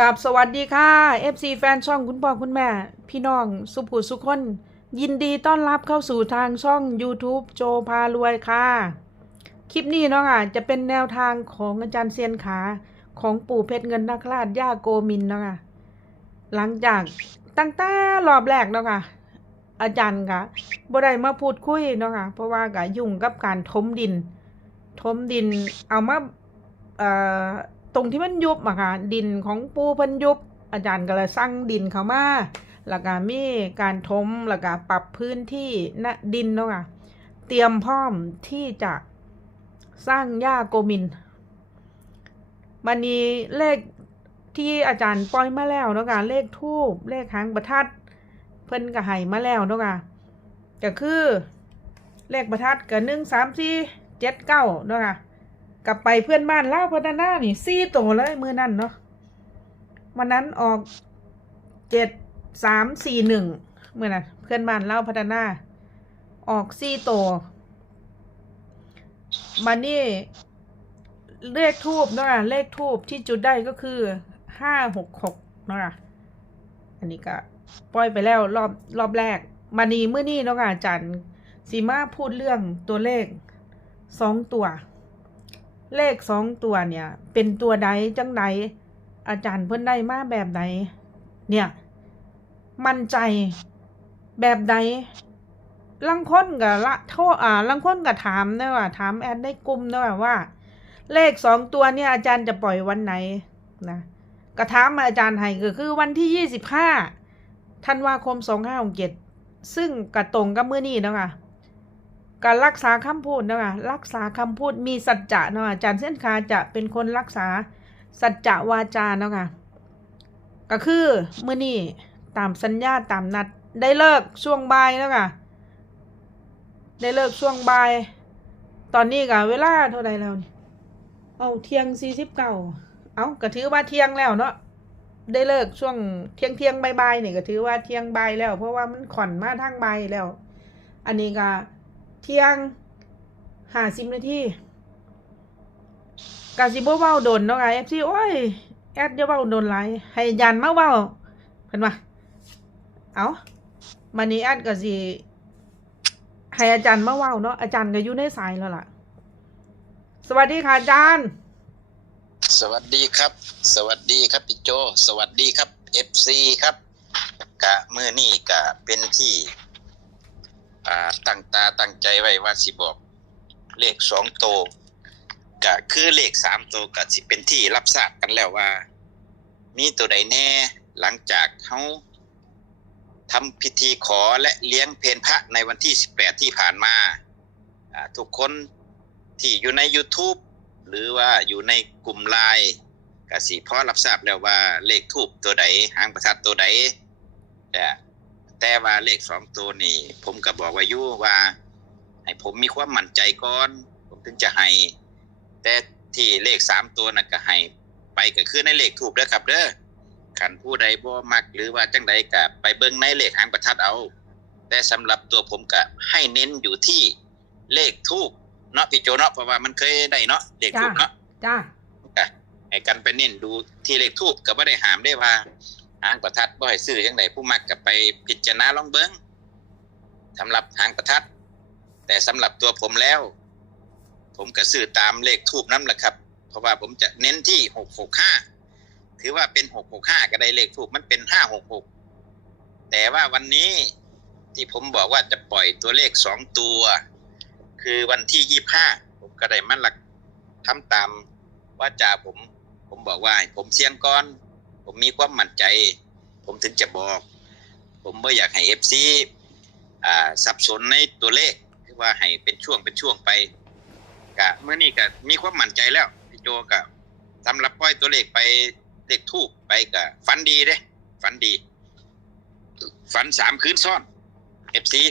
กับสวัสดีค่ะ FC แฟนช่องคุณพ่อคุณแม่ พี่น้องสุภูสุคน ยินดีต้อนรับเข้าสู่ทางช่อง YouTube โจพารวยค่ะ คลิปนี้เนาะค่ะจะเป็นแนวทางของอาจารย์เซียนขาของปู่เพชรเงินนักราชย่าโกมินเนาะค่ะหลังจากตั้งแต่รอบแรกเนาะค่ะอาจารย์ก็บ่ได้มาพูดคุยเนาะค่ะเพราะว่าก็ยุ่งกับการถมดินถมดินเอามาเอ่อ ตรงที่มันยุบอะค่ะดินของปูเพิ่นยุบ อาจารย์ก็เลยสร้างดินเข้ามาแล้วก็มีการถมแล้วก็ปรับพื้นที่ณดินเนาะค่ะเตรียมพร้อมที่จะสร้างหญ้าโกมินมันนี้เลขที่อาจารย์ปล่อยมาแล้วเนาะค่ะเลขทูบเลขหางประทัด เพิ่นก็ให้มาแล้วเนาะค่ะก็คือเลขประทัดก็หนึ่งสามสี่เจ็ดเก้าเนาะค่ะ กลับไปเพื่อนบ้านเล่าพัฒนานี่สี่ตัวเลยมือนั่นเนาะวันนั้นออกเจ็ดสามสี่หนึ่งเมื่อนั้นเพื่อนบ้านเล่าพัฒนา ออกสี่ตัวมันนี่เลขทูบเนาะเลขทูบที่จุดได้ก็คือห้าหกหกเนาะอันนี้ก็ปล่อยไปแล้วรอบรอบแรกมานีเมื่อนี้เนาะค่ะอาจารย์สีมาพูดเรื่องตัวเลขสองตัว เลขสองตัวเนี่ย เป็นตัวใดจังใดอาจารย์เพิ่นได้มาแบบใดเนี่ย มั่นใจแบบใดลังค้นกับละโทษอ่าลังค้นกับถามนะว่าถามแอดในกลุ่มนะว่า เลขสองตัวเนี่ยอาจารย์จะปล่อยวันไหนนะกระถามมาอาจารย์ให้ก็คือวันที่ยี่สิบห้าธันวาคมสองห้าหกเจ็ดซึ่งกระตรงกับเมื้อนี้นะค่ะ การรักษาคำพูดนะคะรักษาคำพูดมีสัจจะเนาะอาจารย์เส้นขาจะเป็นคนรักษาสัจจะวาจาเนาะค่ะก็คือเมื่อนี้ตามสัญญาตามนัดได้เลิกช่วงบ่ายแล้วค่ะได้เลิกช่วงบ่าย ตอนนี้ก็เวลาเท่าไรแล้วนี่เอาเที่ยงสี่สิบเก้าเอาก็ถือว่าเที่ยงแล้วเนาะได้เลิกช่วงเที่ยงเที่ยงบ่ายๆนี่ก็ถือว่าเที่ยงบ่ายแล้ว เพราะว่ามันข่อนมาทางบ่ายแล้ว อันนี้ก็ เที่ยงห้าสิบนาทีกาสิบ่เว้าโดนเนาะค่ะ FC โอ้ย แอดอย่าเว้าโดนหลายให้ยันมาเว้าเพิ่นว่าเอามันนี้แอดก็สิให้อาจารย์มาเว้าเนาะอาจารย์ก็อยู่ในสายแล้วล่ะ สวัสดีค่ะอาจารย์ สวัสดีครับ สวัสดีครับพี่โจ สวัสดีครับ FC ครับกะมือนี่กะเป็นที่ อ่าตั้งตาตั้งใจไว้ว่าสิบอก เลขสองโตกะคือเลขสามโตกะสิเป็นที่รับทราบกันแล้วว่า มีตัวใดแน่หลังจากเขาทำพิธีขอและเลี้ยงเพนพระในวันที่ 18 ที่ผ่านมาอ่าทุกคนที่อยู่ใน YouTube หรือว่าอยู่ในกลุ่มไลน์กสิพอรับทราบแล้วว่าเลขทูบตัวใดหางประทัดตัวใด แต่แต่ว่าเลขสองตัวนี่ ผมก็บอกว่าอยู่ว่า ให้ผมมีความมั่นใจก่อน ผมถึงจะให้แต่ที่เลขสามตัวน่ะก็ให้ไปก็คือในเลขทูบเด้อครับเด้อขันผู้ใดบ่มักหรือว่าจังใดก็ไปเบิ่งในเลขหางประทัดเอา แต่สำหรับตัวผมก็ให้เน้นอยู่ที่เลขทูบเนาะพี่โจเนาะเพราะว่ามันเคยได้เนาะเลขทูบเนาะจ้าก็ให้กันไปเน้นดูที่เลขทูบก็บ่ได้หามได้ว่า หางประทัดบ่ให้ซื้อจังไดผู้มักก็ไปพิจารณาลองเบิ่งสำหรับหางประทัด แต่สำหรับตัวผมแล้ว ผมก็ซื้อตามเลขทูบนั่นแหละครับ เพราะว่าผมจะเน้นที่หกหกห้าถือว่าเป็นหกหกห้าก็ได้เลขทูบมันเป็นห้าหกหกแต่ว่าวันนี้ที่ผมบอกว่าจะปล่อยตัวเลขสองตัว คือวันที่ยี่ห้าผมก็ได้มันหลักทำตามว่าจ่าผม ผมบอกว่าผมเสี่ยงก่อน ผมมีความมั่นใจ ผมถึงจะบอก ผมไม่อยากให้เอฟซีสับสนในตัวเลขคือว่าให้เป็นช่วงเป็นช่วงไปกะเมื่อนี้ก็มีความมั่นใจแล้วพี่โจกะสำหรับปล่อยตัวเลขไปเลขทูบไปกะฝันดีเด้ฝันดี ฝันสามคืนซ้อนเอฟซี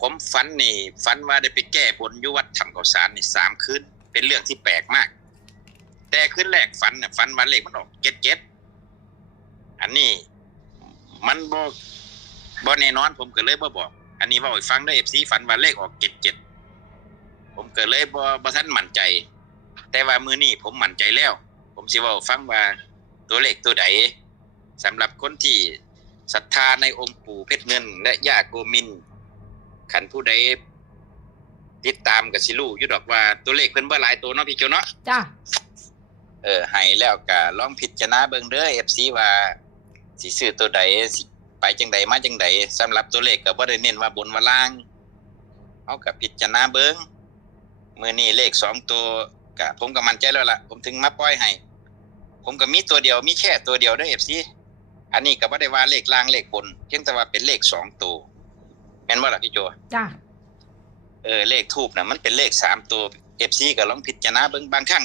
ผมฝันนี่ฝันว่าได้ไปแก้บนยุวัดทำข้าวสารนี่สามคืนเป็นเรื่องที่แปลกมาก แต่คืนแรกฝันน่ะฝันวันเลขมันออกเจ็ดเจ็ด อันนี้มันบ่บ่แน่นอน ผมก็เลยบ่บอก อันนี้เว่าให้ฟังได้เอฟซีฝันว่าเลขออกเจ็ดเจ็ดผมก็เลยบ่บ่ทันมั่นใจ แต่ว่ามือนี้ผมมั่นใจแล้ว ผมสิเว่าให้ฟังว่าตัวเลขตัวใดสำหรับคนที่ศรัทธาในองค์ปู่เพชรเงิน และย่าโกมินขันผู้ใดติดตามกับสิลูอยู่ดอกว่าตัวเลขเพิ่นบ่หลายตัวเนาะพี่โจเนาะจ้าเออให้แล้วก็ลองพิจารณาเบิ่งเด้อ FC ว่า สิซื้อตัวใดสิไปจังใดมาจังใดสำหรับตัวเลขก็บ่ได้เน้นว่าบนว่าล่างเอากับพิจารณาเบิ่งมื้อนี้เลขสองตัวก็ผมก็มั่นใจแล้วล่ะ ผมถึงมาปล่อยให้ ผมก็มีตัวเดียวมีแค่ตัวเดียวเด้อ FC อันนี้ก็บ่ได้ว่าเลขล่างเลขบนเพียงแต่ว่าเป็นเลขสองตัวแม่นบ่ล่ะพี่โจจ้าเออเลขทูบนะมันเป็นเลขสามตัวเอฟซีก็ลองพิจารณาเบิ่งบางครั้ง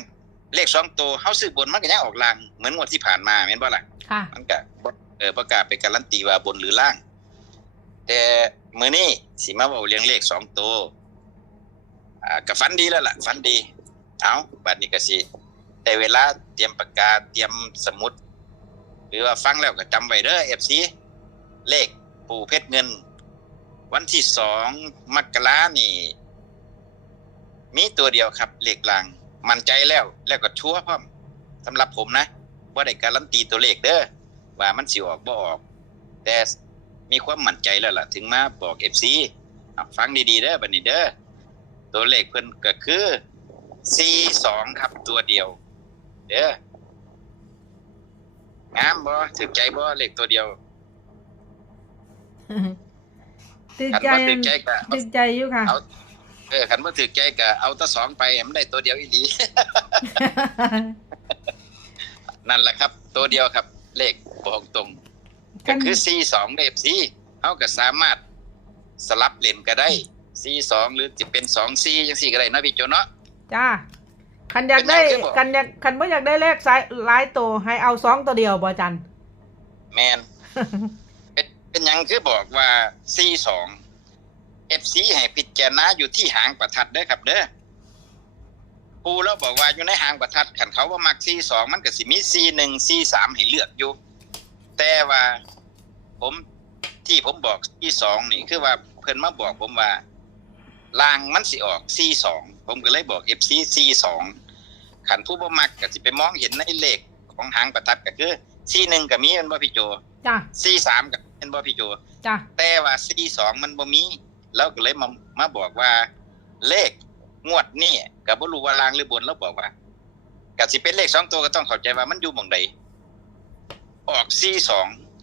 เลขสองตัวเฮาซื้อบนมันก็ยังออกล่างเหมือนงวดที่ผ่านมาแม่นบ่ล่ะค่ะ มันก็เออประกาศเป็นการันตีว่าบนหรือล่าง แต่มื้อนี้สิมาเว้าเรื่องเลขสองตัวอ่าก็ฝันดีแล้วล่ะฝันดี เอาบัดนี้ก็สิได้เวลาเตรียมปากกาเตรียมสมุด หรือว่าฟังแล้วก็จำไว้เด้อ FC เลขปู่เพชรเงิน วันที่สองมกรานี่ มีตัวเดียวครับ เลขลาง มั่นใจแล้ว แล้วก็ชัวร์พร้อมสำหรับผมนะ ว่าได้การันตีตัวเลขเด้อว่ามันสิออกบ่ออก แต่มีความมั่นใจแล้วล่ะ ถึงมาบอก FC อะฟังดีๆเด้อบัดนี้เด้อตัวเลขเพิ่นก็คือ C2 ครับตัวเดียว เด้องามบ่ถึกใจบ่เลขตัวเดียวตื่นคันใจบ่ถึกใจก็ตื่นใจอยู่ค่ะเอาเออคันบ่ถึกใจก็เอาแตะสองไปมันได้ตัวเดียวอีหลี นั่นแหละครับ ตัวเดียวครับ เลขบอกตรง ก็คือ C2 เลข C เขาก็สามารถสลับเล่นก็ได้ C2 หรือจะเป็น 2C จังซี่ก็ได้เนาะพี่โจเนาะจ้าคันอยากได้เป็นไงคือบอกคันอยากคันว่าอยากได้เลขสายหลายตัวให้เอาสองตัวเดียวบ่จันแมนเป็นเป็นหยังคือบอกว่า C2 FC ให้พิจารณาอยู่ที่หางประทัดเด้อครับเด้อ ปูแล้วบอกว่าอยู่ในหางประทัดขันเขาว่ามัก C2 มันก็สิมี C1 C3 ให้เลือกอยู่ แต่ว่าผมที่ผมบอก C2 นี่คือว่าเพิ่นมาบอกผมว่าลางมันสิออก C2 ผมก็เลยบอก FC C2 ขันผู้บ่มักก็สิไปมองเห็นในเลขของหางประทัดก็คือ C1 ก็มีแมันบ่พี่โจจ้า C3 ก็เป็นบ่พี่โจจ้าแต่ว่า C2 มันบ่มีเราก็เลยมามาบอกว่าเลข งวดนี่ก็บ่รู้ว่าลางหรือบนแล้วบอกว่าก็สิเป็นเลขสองตัวก็ต้องเข้าใจว่ามันอยู่หม่องใดออก C2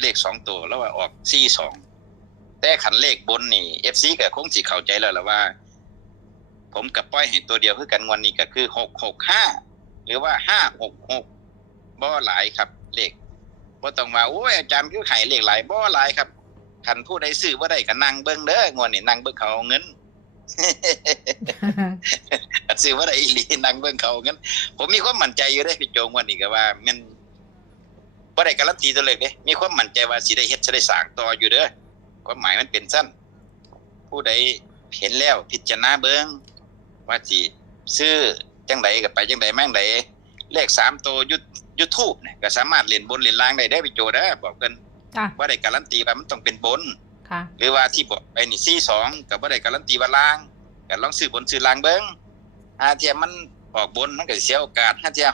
เลขสองตัวแล้วว่าออก C2 แต่ขันเลขบนนี่ FC ก็คงสิเข้าใจแล้วล่ะว่า ผมกับป้อยให้ตัวเดียวคือกันงวันนี้ก็คือ665หรือว่า566บ่หลายครับ เลขบ่ต้องว่าโอ้ยอาจารย์คือให้เลขหลายบ่หลายครับคันผู้ใดซื้อบ่าได้ก็นั่งเบิ่งเด้องวดนี้นั่งเบิ่งเขาเอาเงิน ซื้อบ่ได้อีหลีนั่งเบิ่งเขาเอาเงินผมมีความมั่นใจอยู่เด้พี่โจงวันนี้ก็ว่าแมันบ่ได้การันตีตัวเลขเด้มีความมั่นใจว่าสิได้เฮ็ดสิได้สร้างต่ออยู่เด้อความหมายมันเป็นสั้น ผู้ใดเห็นแล้วพิจารณาเบิ่งว่าสิซื้อจังใดก็ไปจังใดแม่งใดเลข3ตัวยุยูทูบเนี่ยก็สามารถเล่นบนเล่นล่างได้เด้อพี่โจเด้อบอกเพิ่นจ้าว่าได้การันตีว่ามันต้องเป็นบน ค่ะ หรือว่าที่บอกไปนี่ซี่สองกับว่าได้การันตีว่าล่างก็ลองซื้อบนซื้อล่างเบิ้งหาเทียมมันออกบนมันก็เสียโอกาสหาเทีย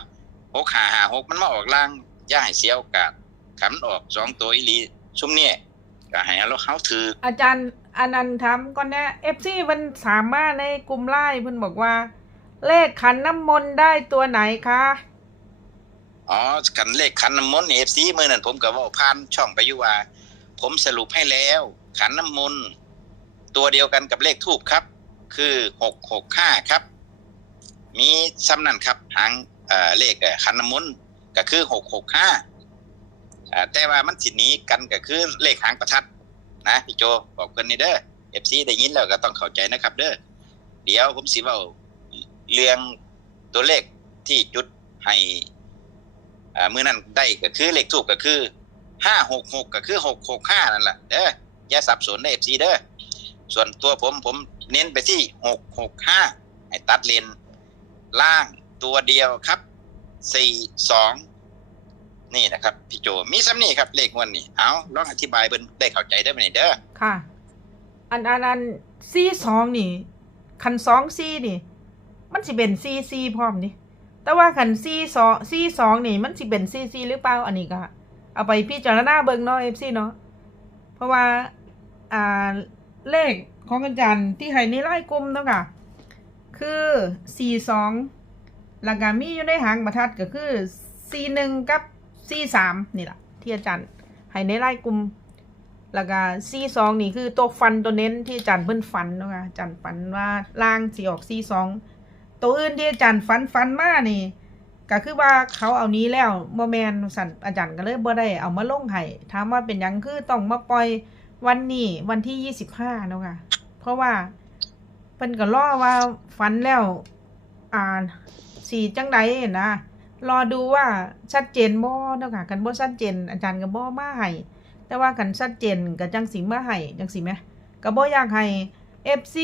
หกหาหาหกมันมาออกล่างอย่าให้เสียโอกาสขันออกสองตัวอีหลีซุ่มเนี่ยก็ให้เราเขาถือ อาจารย์อนันต์ถามก่อนนะเอฟซีมันสามารถในกลุ่มไล่เพิ่นบอกว่า เลขขันน้ำมนต์ได้ตัวไหนคะอ๋อขันเลขขันน้ำมนต์เอฟซีมือนั่นผมก็เว่าผ่านช่องไปอยู่ว่า ผมสรุปให้แล้ว ขันน้ำมนต์ตัวเดียวกันกับเลขทูบครับ คือหกหกห้าครับ มีซ้ำนั่นครับหางเเลขขันน้ำมนต์ก็คือหกหกห้าแต่ว่ามันสินี้กันก็คือเลขหางประทัดนะพี่โจบอกเพิ่นนี่เด้อเอฟซีได้ยินแล้วก็ต้องเข้าใจนะครับ เด้อเดี๋ยวผมสิเว้าเรื่องตัวเลขที่จุดให้อ่ามื้อนั้นได้ก็คือเลขทูบก็คือห้าหกหกก็คือหกหกห้านั่นแหละเด้อ อย่าสับสนเด้อเอฟซีเด้อส่วนตัวผมผมเน้นไปที่หกหกห้าให้ตัดเลนล่างตัวเดียวครับสี่สองนี่นะครับพี่โจมีซ้ำนี่ครับเลขวันนี้เอาลองอธิบายเบิ่นได้เข้าใจได้ไหมเด้อค่ะ อันอันอันซีสองนี่ คันสองซีนี่ มันสิเป็นซีซีพร้อมนี่แต่ว่าขันซีสองซีสองนี่ มันสิเป็นซีซีหรือเปล่าอันนี้ก็เอาไปพิจารณาเบิ่งเนาะเอฟซีเนาะเพราะว่า อ่าเลขของอาจารย์ที่ให้ในไล่กลุ่มเนาะค่ะคือสี่สองล้วก็มีอยู่ในหางประทัดก็คือสี่หนึ่งกับสี่สามนี่แหละที่อาจารย์ให้ในไล่กลุ่มแล้วก็สี่สองนี่คือตัวฟันตัวเน้นที่อาจารย์เพิ่นฟันเนาะค่ะอาจารย์ฟันว่าล่างสีออกสี่สองตัวอื่นที่อาจารย์ฟันฟันมานี่ก็คือว่าเขาเอานี้แล้วบ่แมนสันอาจารย์ก็เลยบ่ได้เอามาลงให้ถามว่าเป็นยังคือต้องมาปล่อย วันนี้วันที่ยี่สิบห้าเนาะค่ะ เพราะว่าเพิ่นก็รอว่าฟันแล้ว อ่าสีจังไดนะรอดูว่าชัดเจนบ่เนาะค่ะกันบ่ชัดเจน อาจารย์ก็บ่มาให้แต่ว่ากันชัดเจนก็จังสิมาให้จังสิแหมก็บ่อยากให้ FC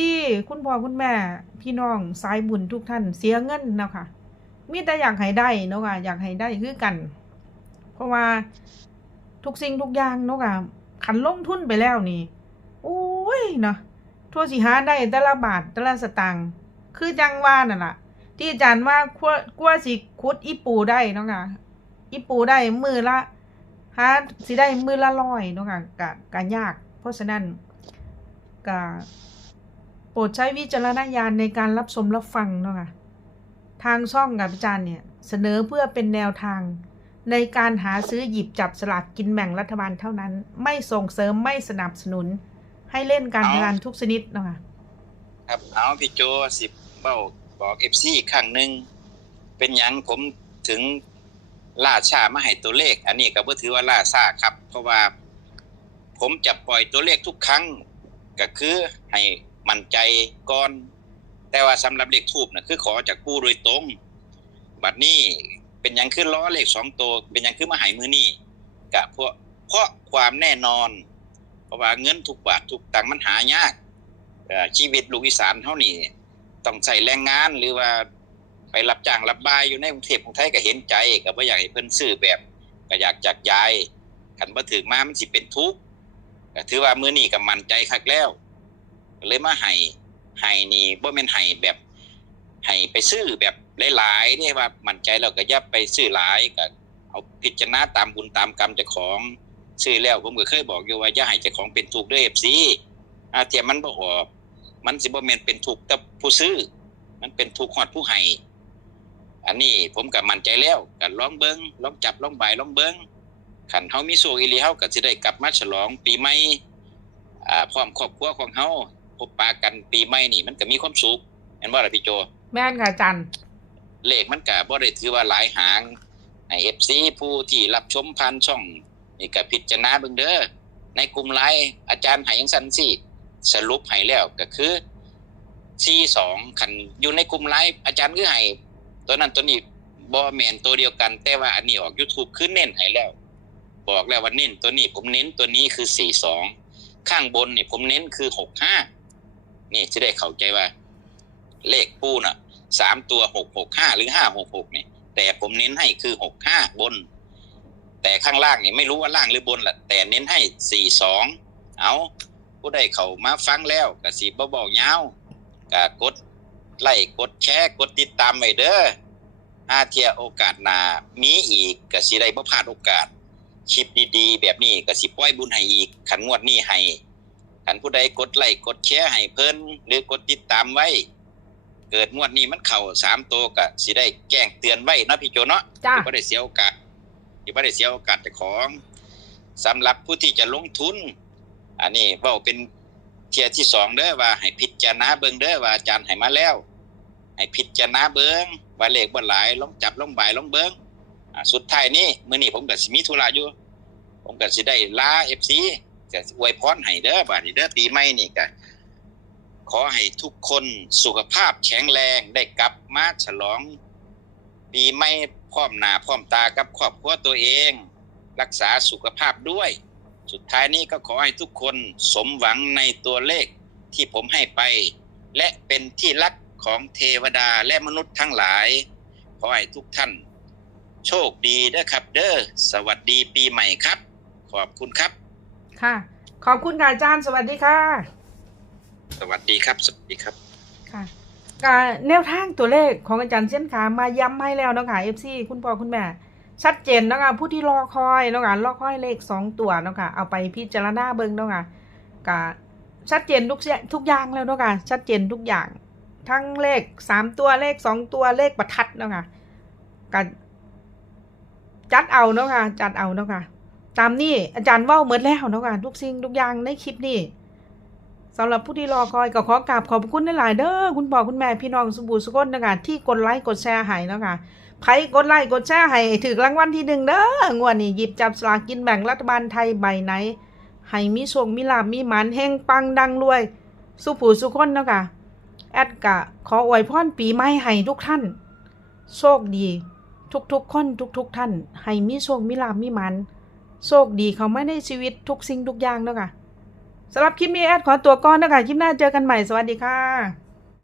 คุณพ่อคุณแม่ พี่น้องสายบุญทุกท่านเสียเงินเนาะค่ะมีแต่อยากให้ได้เนาะค่ะอยากให้ได้คือกัน เพราะว่าทุกสิ่งทุกอย่างเนาะค่ะ ขันลงทุนไปแล้วนี่โอ้ยเนาะทั่วสิหาได้แต่ละบาทแต่ละสตางค์คือจังว่านั่นล่ะ ที่อาจารย์ว่ากว่ากว่าสิคุดอีปูได้เนาะค่ะอีปูได้มือละหาสิได้มือละร้อยเนาะค่ะกะกะยาก เพราะฉะนั้นกะโปรดใช้วิจารณญาณในการรับชมรับฟังเนาะค่ะทางช่องกับอาจารย์เนี่ย เสนอเพื่อเป็นแนวทาง ในการหาซื้อหยิบจับสลากกินแบ่งรัฐบาลเท่านั้น ไม่ส่งเสริมไม่สนับสนุน ให้เล่นการพนันทุกชนิดเนาะคะครับเอาพี่โจสิบเบ้าบอกเอฟซีครั้งหนึ่งเป็นยังผมถึงล่าชามาให้ตัวเลข อันนี้ก็บ่ถือว่าล่าช้าครับ เพราะว่า ผมจะปล่อยตัวเลขทุกครั้ง ก็คือให้มั่นใจก่อน แต่ว่าสำหรับเลขทูบนะคือขอจากผู้โดยตรง บัดนี้ เป็นยังคือล้อเลขสองตัว เป็นยังคือมาหายมือนี่กะเพราะเพราะความแน่นอน เพราะว่าเงินทุกบาททุกตังมันหายากชีวิตลูกอีสานเท่านี้ต้องใส่แรงงานหรือว่าไปรับจ้างรับบายอยู่ในกรุงเทพกรุงไทยก็เห็นใจก็บ่อยากให้เพิ่นซื้อแบบก็อยากจากยายคันบ่ถึงมามันสิเป็นทุกข์ถือว่ามื้อนี้ก็มั่นใจคักแล้วเลยมาให้ให้นี่บ่แม่นให้แบบให้ไปซื้อแบบ หลายๆนี่ว่ามั่นใจแล้วก็ย่าไปซื้อหลายก็เอาพิจารณาตามบุญตามกรรมจ้าของซื้อแล้วผมก็เคยบอกอยู่ว่าอย่าให้เจ้าของเป็นทุกด้วย FC อาเทียมมันบ่ออก มันสิบ่แม่นเป็นทุกแต่ผู้ซื้อ มันเป็นทุกขอดผู้ให้อันนี้ผมก็มั่นใจแล้วก็ลองเบิ่งลองจับลองบายลองเบิ่งคันเฮามีโชคอีหลีเฮาก็สิได้กลับมาฉลองปีใหม่อ่าพร้อมครอบครัวของเฮาพบปะกันปีใหม่นี่ มันก็มีความสุขแม่นบ่ล่ะพี่โจ แม่นค่ะจารย์ เลขมันก็บ่ได้ถือว่าหลายหางให้ FC ผู้ที่รับชมผ่านช่องนี่ก็พิจารณาเบิ่งเด้อในกลุ่มไลน์อาจารย์ห้จังซั่นสิสรุปให้แล้วก็คือ42คันอยู่ในกลุ่มไลน์อาจารย์คือให้ตัวนั้นตัวนี้บ่แม่นตัวเดียวกัน แต่ว่าอันนี้ออก YouTube คือเน้นให้แล้ว บอกแล้วว่าเน้นตัวนี้ผมเน้นตัวนี้คือ42ข้างบนนี่ผมเน้นคือ65นี่จะได้เข้าใจว่า เลขปูน่ะ สามตัวหกหกห้าหรือห้าหกหกเนี่ยแต่ผมเน้นให้คือหกห้าบน แต่ข้างล่างเนี่ยไม่รู้ว่าล่างหรือบนแหละแต่เน้นให้สี่สองเอาผู้ใดเขามาฟังแล้วกับสีบบอกยาวกะกดไลค์กดแชร์กดติดตามไว้เด้ออาเทียโอกาสนามีอีกกับสิได้บ่พลาดโอกาสคลิปดีๆ แบบนี้กับสิปล่อยบุญให้อีกขันงวดนี้ให้ขันผู้ใดกดไลค์กดแชร์ให้เพิ่นหรือกดติดตามไว้ เกิดงวดนี้มันเข่าสามตัวก็สิได้แจ้งเตือนไว้เนาะพี่โจเนาะจ้าที่ไม่ได้เสียโอกาสที่ไม่ได้เสียโอกาสเจ้าของสำหรับผู้ที่จะลงทุน อันนี้เว่าเป็นเทียที่สองเด้อว่าให้พิจารณาเบิ่งเด้อว่าอาจารย์ให้มาแล้ว ให้พิจารณาเบิ่งว่าเลขบ่หลายลองจับลองบ่ายลองเบิ่งอ่าสุดท้ายนี้มื้อนี้ผมก็สิมีธุระอยู่ ผมก็สิได้ลา FC จะอวยพรให้เด้อบัดนี้เด้อปีใหม่นี่ก็ ขอให้ทุกคนสุขภาพแข็งแรงได้กลับมาฉลอง ปีใหม่พร้อมหน้าพร้อมตากับครอบครัวตัวเอง รักษาสุขภาพด้วย สุดท้ายนี้ก็ขอให้ทุกคนสมหวังในตัวเลขที่ผมให้ไป และเป็นที่รักของเทวดาและมนุษย์ทั้งหลาย ขอให้ทุกท่าน โชคดีเด้อครับ เด้อสวัสดีปีใหม่ครับ ขอบคุณครับ ค่ะ ขอบคุณค่ะอาจารย์ สวัสดีค่ะ สวัสดีครับ สวัสดีครับ ค่ะกาแนวทางตัวเลขของอาจารย์เส้นขามาย้ำให้แล้วเนาะค่ะ FC คุณพ่อคุณแม่ ชัดเจนนะคะผู้ที่รอคอยนะคะรอคอยเลขสองตัวนะคะเอาไปพิจารณาเบิ่งนะค่ะกะชัดเจนทุกทุกอย่างแล้วนะคะชัดเจนทุกอย่าง ทั้งเลขสามตัวเลขสองตัวเลขประทัดนะคะกะจัดเอาเนาะค่ะจัดเอาเนาะค่ะตามนี่อาจารย์ว่าเหมือนแล้วเนาะค่ะทุกสิ่งทุกอย่างในคลิปนี้ สำหรับผู้ที่รอคอยก็ขอกราบขอบคุณหลายๆเด้อคุณพ่อคุณแม่พี่น้องสุบูสุกนนะคะที่กดไลค์กดแชร์ให้นะค่ะใครกดไลค์กดแชร์ให้ถึงรางวัลที่หนึ่งเด้องวดนี้หยิบจับสลากกินแบ่งรัฐบาลไทยใบไหนให้มีโชคมีลาภมีหมันเฮงปังดังรวย สุผูสุคนนะคะแอดกะ ขออวยพรปีใหม่ให้ทุกท่าน โชคดี ทุกๆคนทุกๆท่าน ให้มีโชคมีลาภมีหมันโชคดีเขาไม่ในชีวิตทุกสิ่งทุกอย่างเนาะค่ะ สำหรับคลิปนี้แอดขอตัวก่อนนะคะคลิปหน้าเจอกันใหม่สวัสดีค่ะ